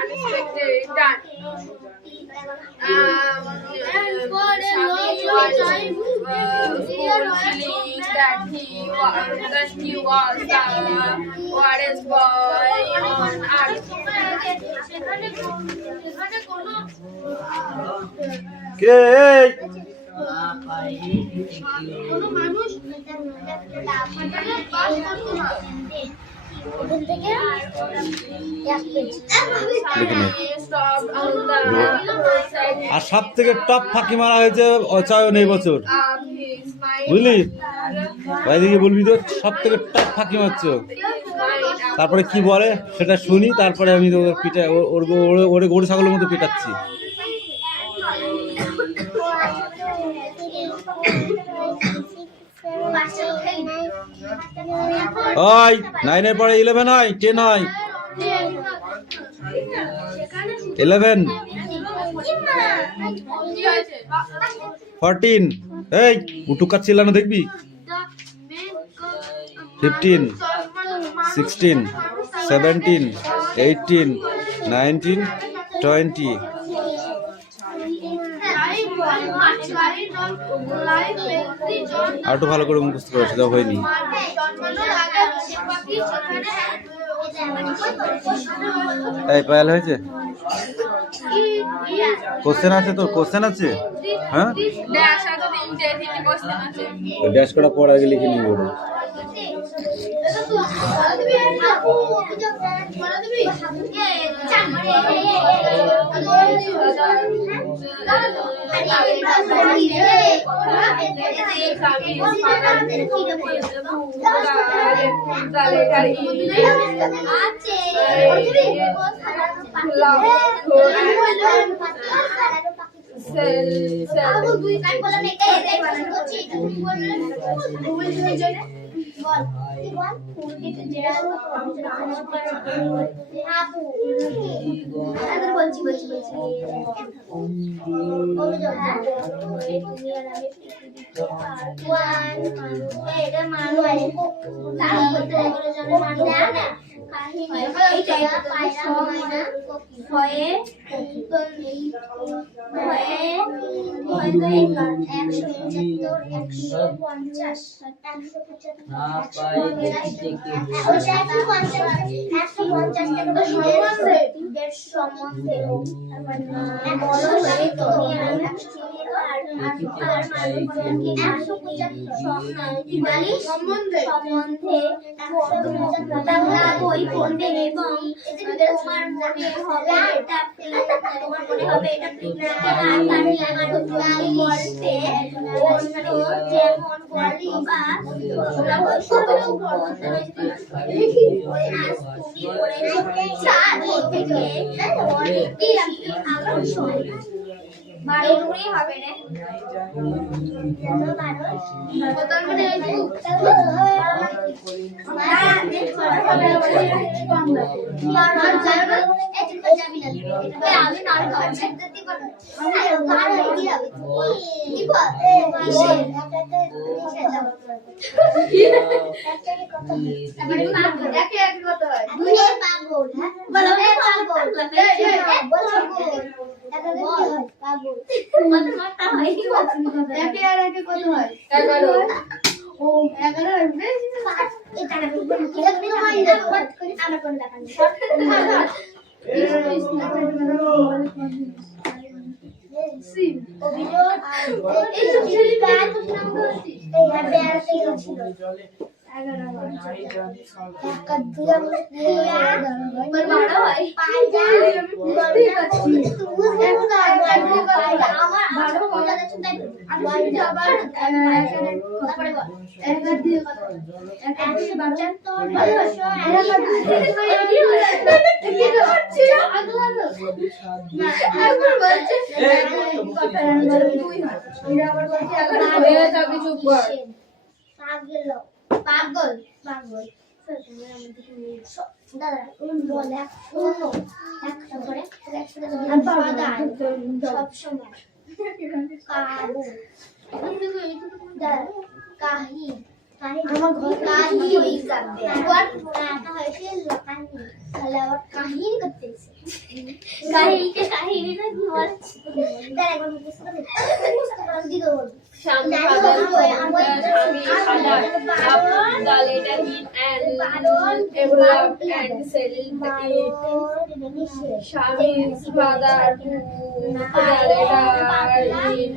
unexpected done. And for a long time, feelings that he was the hottest boy on earth. আর সব থেকে top ফাঁকি মারা হয়েছে অচয়ন এই বছর, বুঝলি? ভাইদিকে বলবি তো সব থেকে টপ ফাঁকি মারছো। তারপরে কি বলে সেটা শুনি, তারপরে আমি তো পিঠা ওরে গরু ছাগলের মতো পিটাচ্ছি। ওই 9 এর পরে 11 হয়, 10 হয়, 11, 14, এই উঠু কাচ্ছিল না দেখবি, 15, 16, 17, 18, 19, 20। আর একটু ভালো করে মুখস্থ করে, সেটা হয়নি। এই পায়াল হয়েছে? কোশ্চেন আছে তোর? কোশ্চেন আছে? হ্যাঁ, ড্যাশ করা পর আগে লিখে নিবি ওটা। আমার ঘর কাহি তাহলে আবার কাহিনী করতেছে কাহিনীটা কি বলছে তার একবার মুখস্থ করে দিতে বলবো Shami father, the later eat and developed and settled it. Shami's father the later eat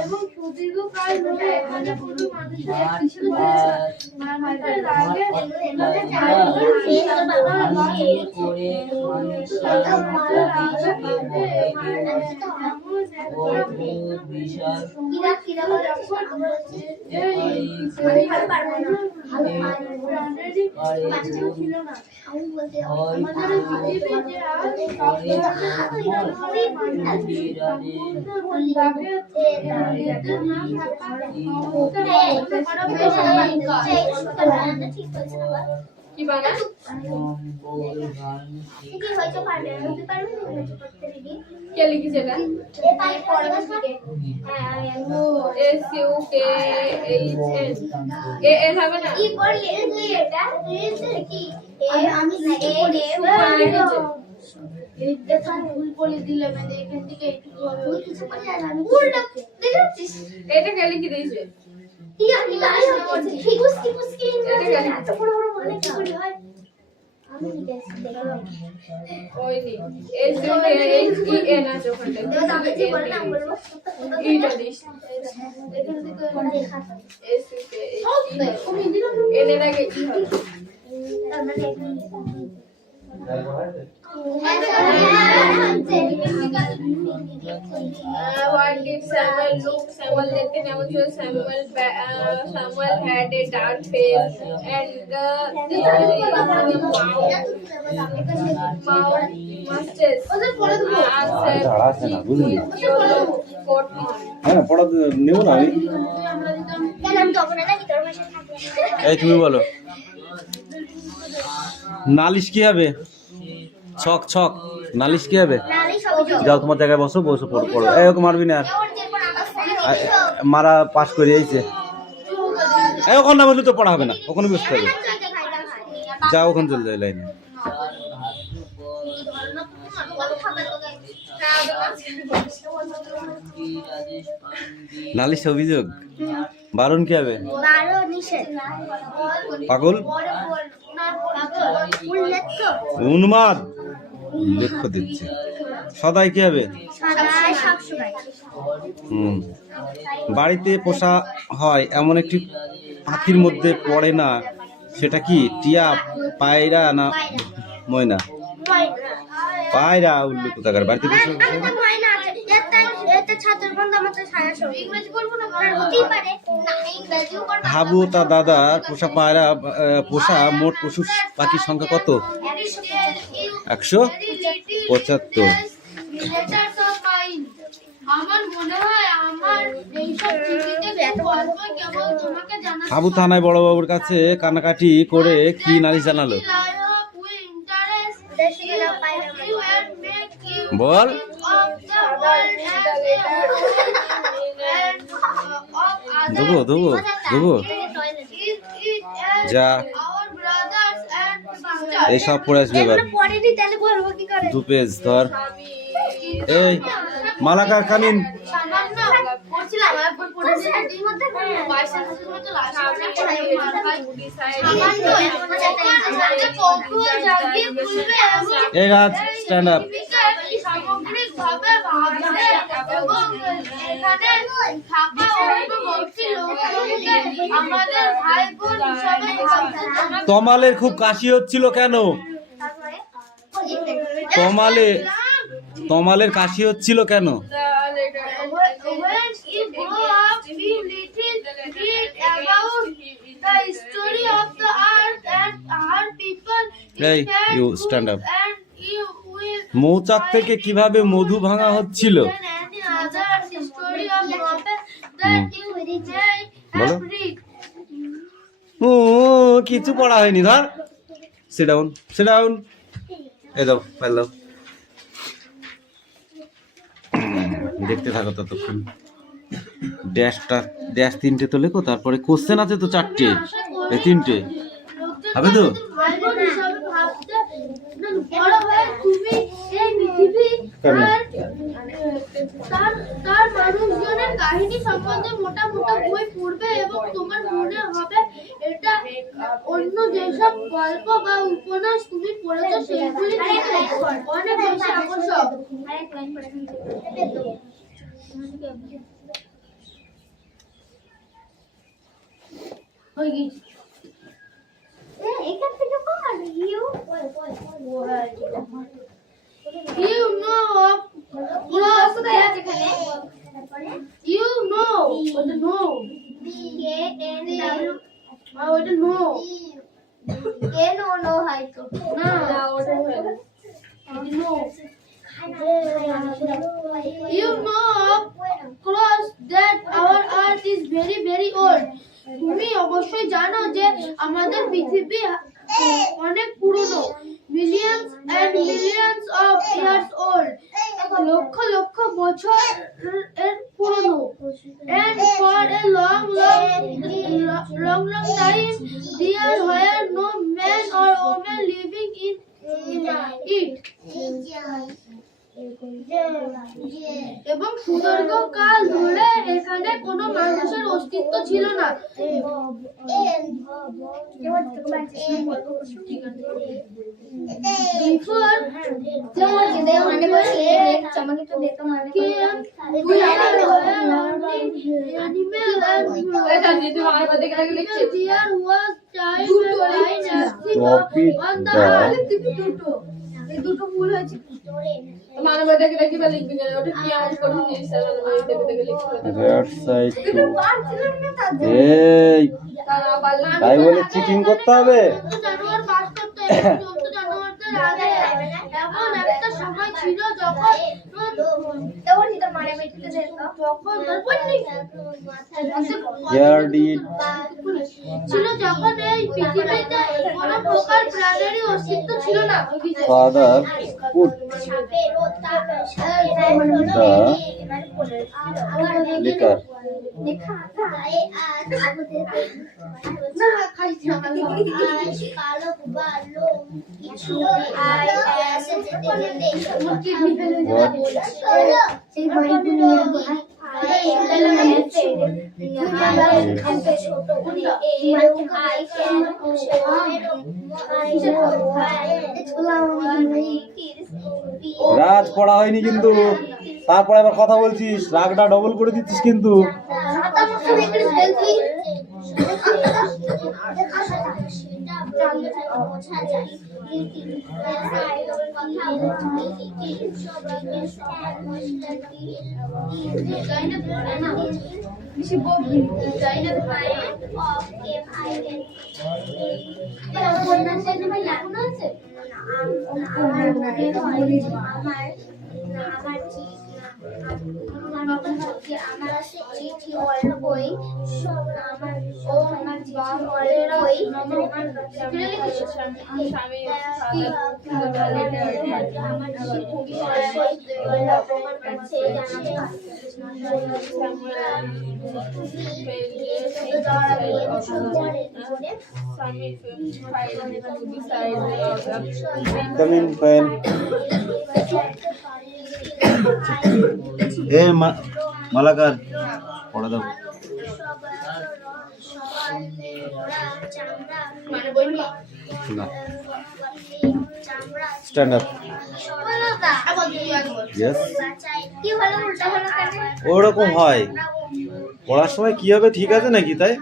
এবং সুদীর্ঘকাল ধরে এখানে কোনো মানুষের কিছু ছিল না কি বানা কে লিখেছে এটা S U K H N A A হবে না কি পড়লি এটা কি আমি এটা ভুল পড়ে দিলে মানে এখান থেকে একটু ভুল কিছু পড়ে আর আমি ভুল দেখছিস এটা কে লিখে দিয়েছে আমি লাইন করছি কি এত বড় বড় মনে কি করে হয় আমি লিখেছি দেখো ওই নি S U K H E N আছে ওখানটায় দেখো আমি যে বললাম আমি বলবো এইটা দিস এখান থেকে পড়ে দেখা S U K H E N এর আগে কি হবে তার মানে এখানে What did Samuel look? Samuel দেখতে কেমন ছিল? Samuel had a dark face and the mustache. হ্যাঁ পড়া নেব না আমি এই তুমি বলো নালিশ কি হবে ছক ছক নালিশ কি হবে যাও তোমার জায়গায় বসো বসো পড়ো পড়ো এই ওকে মারবি না মারা পাস করে যাইছে এই ওখানে না বললে তো পড়া হবে না ওখানে বসতে হবে যাও ওখানে চলে যাই লাইনে নালিশ অভিযোগ বারণ কি হবে পাগল উন্মাদ লক্ষ্য দিচ্ছে সদাই কি হবে বাড়িতে পোষা হয় এমন একটি পাখির মধ্যে পড়ে না সেটা কি টিয়া পায়রা না ময়না পায়রা উল্লেখ কোথাকার বাড়িতে পোষা হাবু তার দাদার পোষা পায়রা পোষা মোট পশু পাখির সংখ্যা কত 175 আমার মনে হয় আমার এইসব টিভিতে গল্প কেবল তোমাকে জানা হাবু থানায় বড়বাবুর কাছে কানাকাটি করে কি নালিশ জানালো বল দেবো দেবো দেবো যা এইসব পড়ে আসবে এবার পড়েনি তাহলে বলবো কি করে? 2 পেজ ধর এই মালাকার কামিন পড়ছিলাম পড়েছি এর মধ্যে 22 এর মতো লাস্ট এই রাজ স্ট্যান্ড আপ সামগ্রিকভাবে ভাবতে এবং এখানে থাকা অন্য ব্যক্তি লোকজনকে আমাদের ভাই বোন হিসাবে ভাবতে তমালের খুব কাশি হচ্ছিল কেন? তমালের কাশি হচ্ছিল কেন? when you grow up we little read about the story of the earth and our people Hey, interact you with stand up. and you will মৌচাক থেকে কিভাবে মধু ভাঙা হচ্ছিল? any other story of novel that you may বলো। have read. ও কিছু পড়া হয়নি ধর সিট ডাউন এই দাও ফাইল দাও দেখতে থাকো ততক্ষণ ড্যাশ 3টে তো লেখো তারপরে কোশ্চেন আছে তো 4টে এই 3টে হবে তো ভাই বোন হিসাবে ভাবতে বড় হয়ে তুমি এই পৃথিবী আর তার মানুষজনের কাহিনী সম্বন্ধে মোটা বই পড়বে এবং তোমার মনে হবে এটা অন্য যেসব গল্প বা উপন্যাস তুমি পড়েছো সেগুলি অনেক বেশি আকর্ষক। এখান থেকে কর You know of close that you know what to know what to know no hai to na you know of close that our earth is very very old তুমি অবশ্যই জানো যে আমাদের পৃথিবী অনেক পুরনো millions and millions of years old লক্ষ লক্ষ বছর এর পুরনো and for a long time there were no man or woman living in it এবং সুদীর্ঘ কাল ধরে এখানে কোনো মানুষের অস্তিত্ব ছিল না দুটো ভুল হয়েছে এই তাই বলে চিটিং করতে হবে জানোয়ার বাস করতে জন্তু জানোয়ারদের আগে এমন একটা সময় ছিল যখন ছিল যখন এই পৃথিবীতে কোনো প্রকার প্রাণেরই অস্তিত্ব ছিল না Father put the liquor রাজ পড়া হয়নি কিন্তু তারপরে আবার কথা বলছিস রাগটা ডবল করে দিচ্ছিস কিন্তু Come in, Payan. এ মালাকার পড়া দাও। না স্ট্যান্ড আপ। ইয়েস ওরকম হয় পড়ার সময় কি হবে ঠিক আছে নাকি তাই?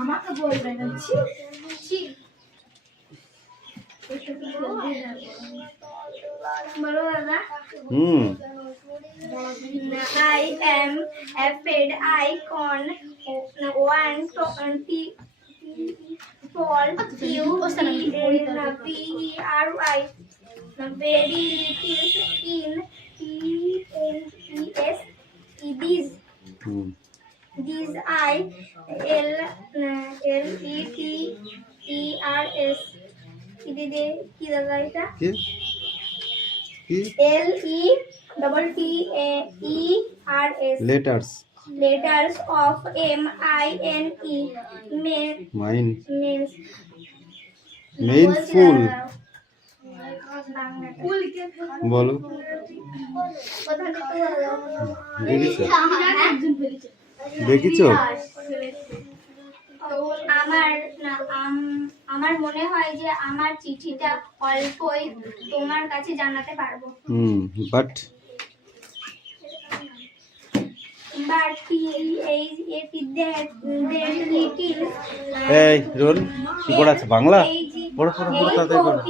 আমাকে বলবে না বলো দাদা। I am afraid I can 120 tall PERY very little in these I LETERS কি দাদা এটা letters letters of MINE means main ফুল বলো দেখিছো দেখিছো? আমার মনে হয় যে আমার চিঠিটা অল্পই তোমার কাছে জানাতে পারবো। বাট এই রোল কি পড়াচ্ছে বাংলা? পড়ো পড়ো পড়ো তাড়াতাড়ি পড়ো।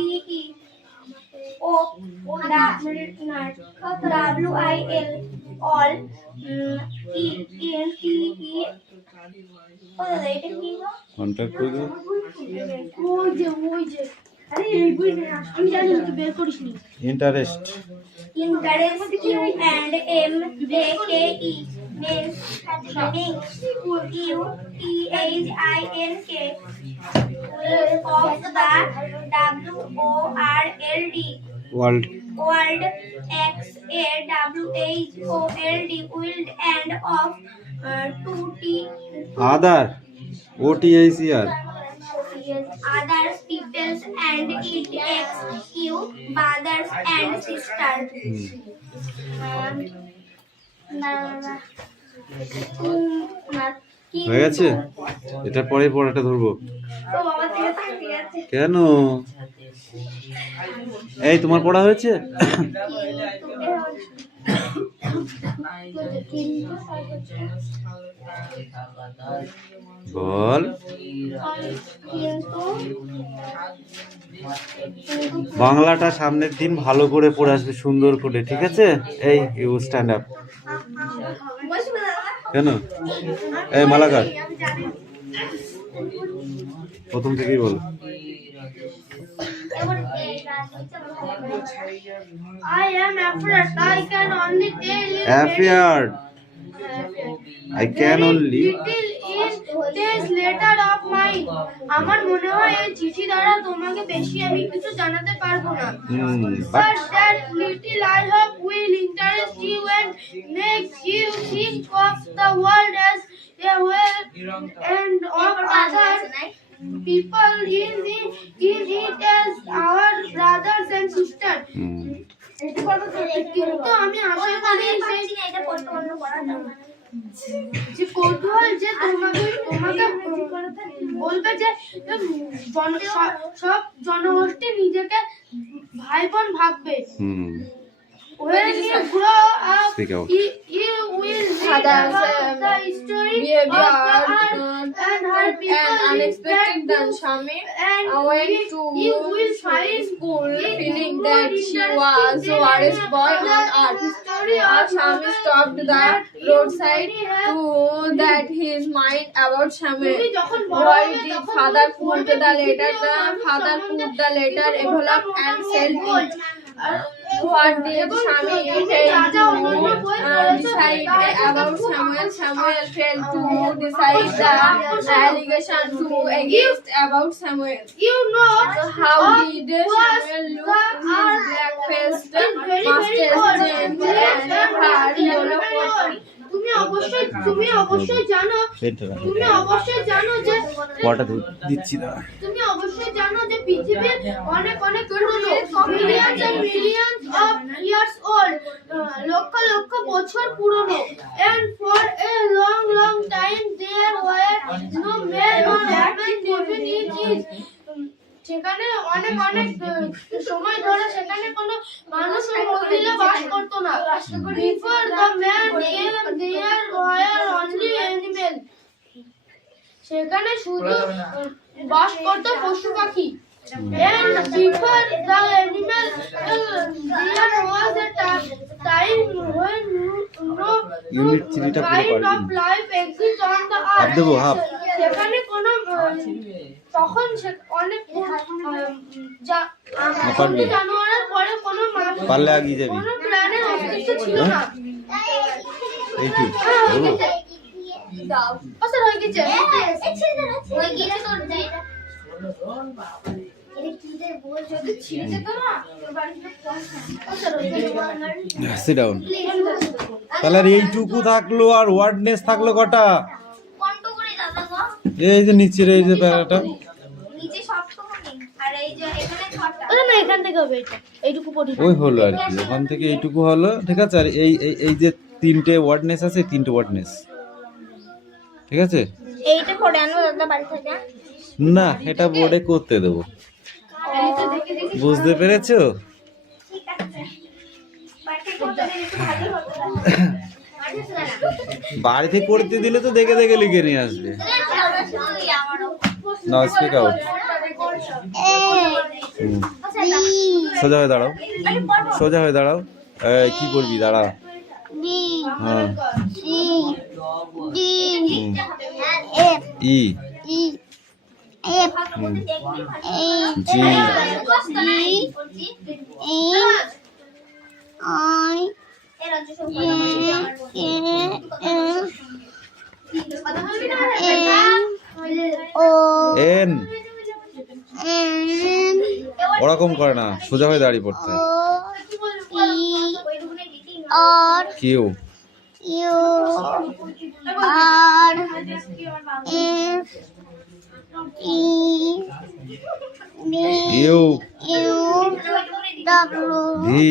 WIL all কন্টাক্ট করে দাও। Interest you and MAKE means UTHINK of the world world XAWHOLD world and of 2T other OTICR others peoples and it XQ brothers and sisters. হয়ে গেছে? এটা পরে পড়াটা ধরবো তো বাবা থেকে থাকি আছে কেন? এই তোমার পড়া হয়েছে? বল বাংলাটা সামনের দিন ভালো করে পড়ে আসবে সুন্দর করে ঠিক আছে? এই ইউ স্ট্যান্ড আপ। কেন? এই মালাকার প্রথম থেকেই বল। I am afraid I can only tell you Afraid I can only little in this letter of mine. আমার মনে হয় এই চিঠি দ্বারা তোমাকে বেশি আমি কিছু জানাতে পারবো না। But that little I hope will interest you and make you think of the world as a whole and of other people in it as our brothers and sisters. কিন্তু আমি আশা করি যে কৌতূহল যে তোমাকে বলবে যে সব জনগোষ্ঠী নিজেকে ভাই বোন ভাববে। When you grow up, you will read about the history of the earth and her and unexpected than Shami went to school feeling that she was the worst boy on earth. Shami stopped the roadside to that his mind about Shami. Why did father put the letter? The father put the letter envelope and sent it. What did Shami fail to decide about Samuel? Samuel failed to decide the allegation to against about Samuel. How did Samuel look? His black-faced mustache changed and her yellow coat. তুমি অবশ্যই জানো যে কটা দিচ্ছি না তুমি অবশ্যই জানো যে পৃথিবী অনেক পুরনো, millions and millions of years old, lakh lakh বছর পুরনো। And for a long time there were no man or woman living in it. সেখানে অনেক সময় ধরে সেখানে কোনো মানুষ ও মহিলা বাস করতো না। Before the man there were only animal. সেখানে শুধু বাস করতো পশু পাখি। And before the animal, there was a time when no kind of life exists on the earth. সেখানে কোনো তখন অনেক জানোয়ারের পরে কোনো পারলে আগিয়ে যাবি কোনো প্রাণের অস্তিত্ব ছিল না। এইটু আচ্ছা হয়ে গেছে সিট ডাউন। তাহলে আর এইটুকু থাকলো আর ওয়ার্ডনেস থাকলো কটা? এই যে নিচের এই যে প্যারাটা না এখান থেকে হবে এটা এইটুকু পড়ি ওই হলো আর কি, ওখান থেকে এইটুকু হলো। ঠিক আছে, আর এই যে তিনটে ওয়ার্ডনেস আছে, তিনটে ওয়ার্ডনেস ঠিক আছে। এইটা পড়ে আনো দাদা বাড়ি থেকে। না এটা বোর্ডে করতে দেবো, বুঝতে পেরেছো? বাড়িতে করতে দিলে তো দেখে দেখে লিখে নিয়ে আসবে। না স্পিক আউট। সোজা হয়ে দাঁড়াও, সোজা হয়ে দাঁড়াও। কি করবি? দাঁড়া। হ্যাঁ ই জি এন। ওরকম করে না, সোজা হয়ে দাঁড়িয়ে পড়তে। Q R U W V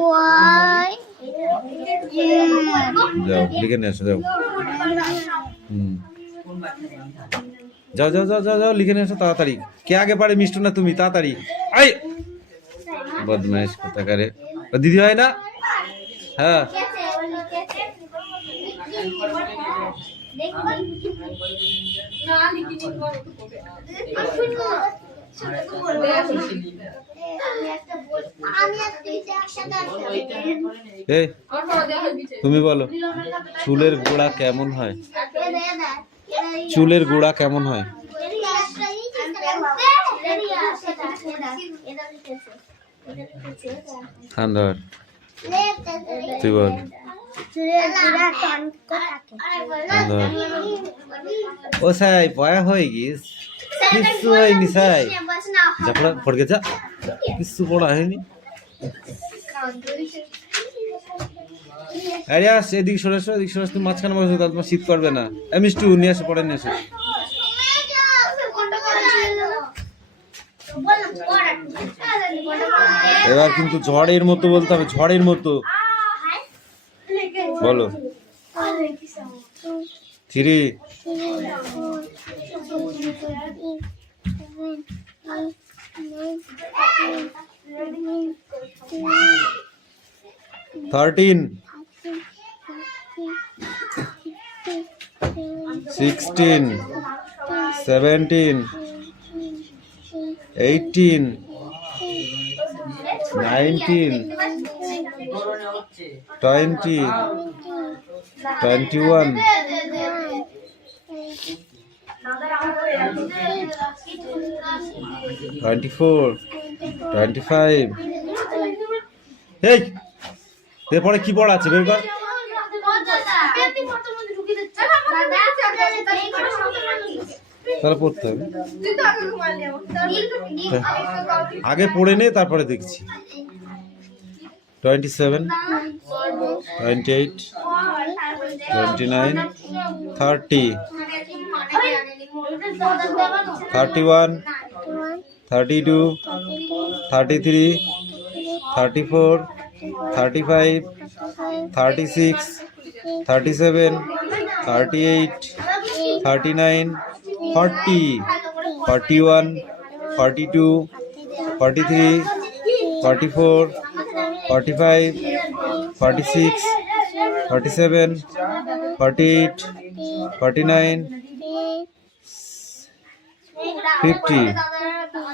Y যাও লিখে নিয়ে আসো, যাও। যাও যাও যাও যাও যাও লিখে নিয়ে আসো তাড়াতাড়ি। কে আগে পারে? মিষ্টু না তুমি? তাড়াতাড়ি আই। বদমাইশ কোথাকারে। দিদি হয় না? হ্যাঁ এই তুমি বলো, চুলের গোড়া কেমন হয়? চুলের গোড়া কেমন হয়? ঠান্ডা। তুই বল। ও সাই পয়া হয়ে গিস, কিচ্ছু হয়নি সাই। যা পড়ে যা, কিচ্ছু পড়া হয়নি। আরে আস এদিকে সরে আসো, এদিকে সরে আসো। তুমি মাঝখানে বসো, তাহলে তোমার শীত করবে না। মিষ্টু নিয়ে আসো, পড়ে নিয়ে আসো। এবার কিন্তু ঝড়ের মতো বলতে হবে, ঝড়ের মতো বলো। 3 4 13, 16, 17, 18, 19, 20, 21, 24, 25. এই এরপরে কি পড়া আছে বের কর। তাহলে পড়তে হবে, আগে পড়ে নে তারপরে দেখছি। 27, 28, 29, 30, 31, 32, 33, 34, 35, 36, 37, 38, 39, 40, 41, 42, 43, 44, 45, 46, 47, 48, 49, 50।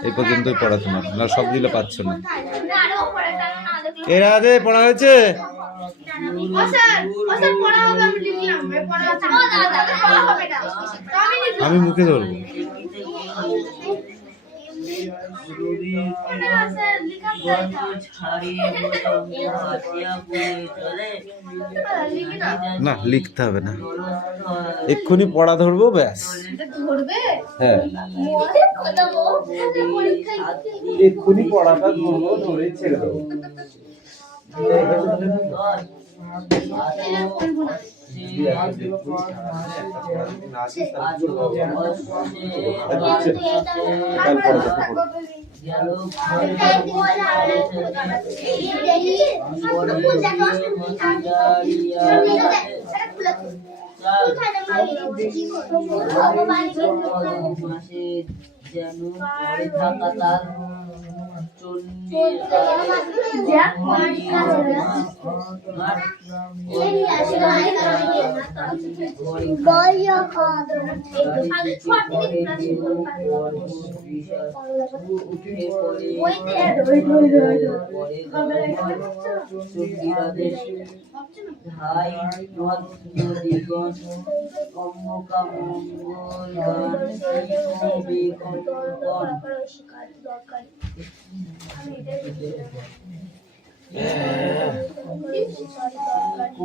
এই পর্যন্তই পড়াশোনা, না সব দিলে পাচ্ছ না। এর আগে পড়া হয়েছে? আমি মুখে ধরবো। না লিখতে হবে না, এক্ষুনি পড়া ধরবো ব্যাস। হ্যাঁ এক্ষুনি পড়াটা ধরবো, ধরে ছেড়ে দেবো। যেন থাকা তার ভাই নদীগণ কম্মকামঙ্গল গান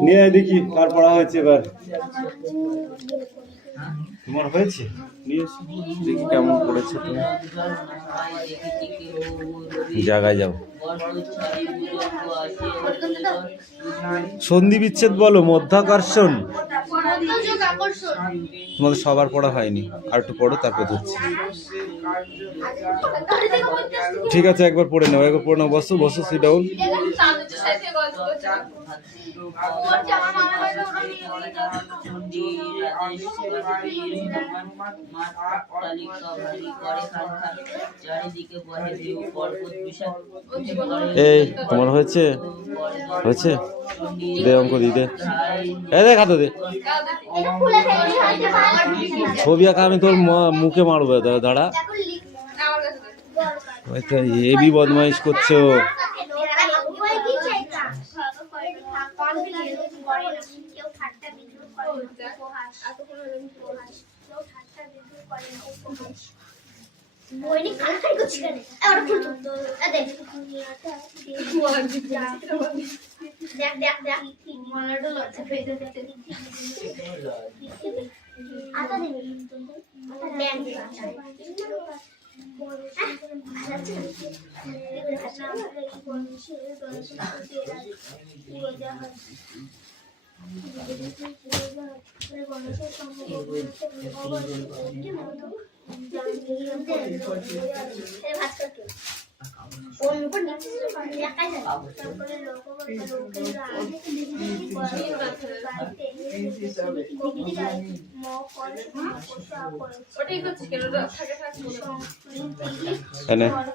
নিয়ে দেখি কার পড়া হয়েছে এবার। তোমার হয়েছে? নিয়ে এসো দেখি কেমন পড়েছে তুমি। জায়গায় যাও, সন্ধি বিচ্ছেদ বলো, মধ্যাকর্ষণ। তোমাদের সবার পড়া হয়নি, আর একটু পড়ো তারপরে ধরছি। ঠিক আছে একবার পড়ে নাও, একবার পড়ে নাও। বসো বসো, সিট ডাউন। এই তোমার হয়েছে? হয়েছে? দে অঙ্ক দি, দে দে খাতা দে। ছবি আঁকা আমি তোর মুখে মারবো, দাঁড়া। হেবি বদমাইশ করছো।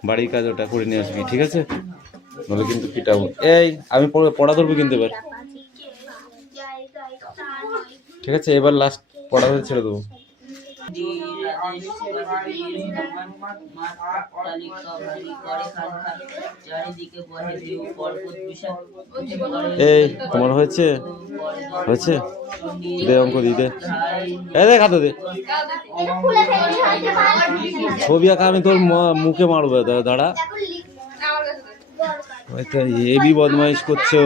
বাড়ির কাজ ওটা করে নিয়ে আসবি, ঠিক আছে? নাহলে কিন্তু পিটাবো। এই আমি পড়া ধরবো কিন্তু এবার, ঠিক আছে? এবার লাস্ট পড়া ধরে ছেড়ে দেবো। এই তোমার হয়েছে হয়েছে, দে অঙ্ক দি, দে দে খাতা দে। ছবি আঁকা আমি তোর মুখে মারবো, দাঁড়া। হেবি বদমাইশ করছো।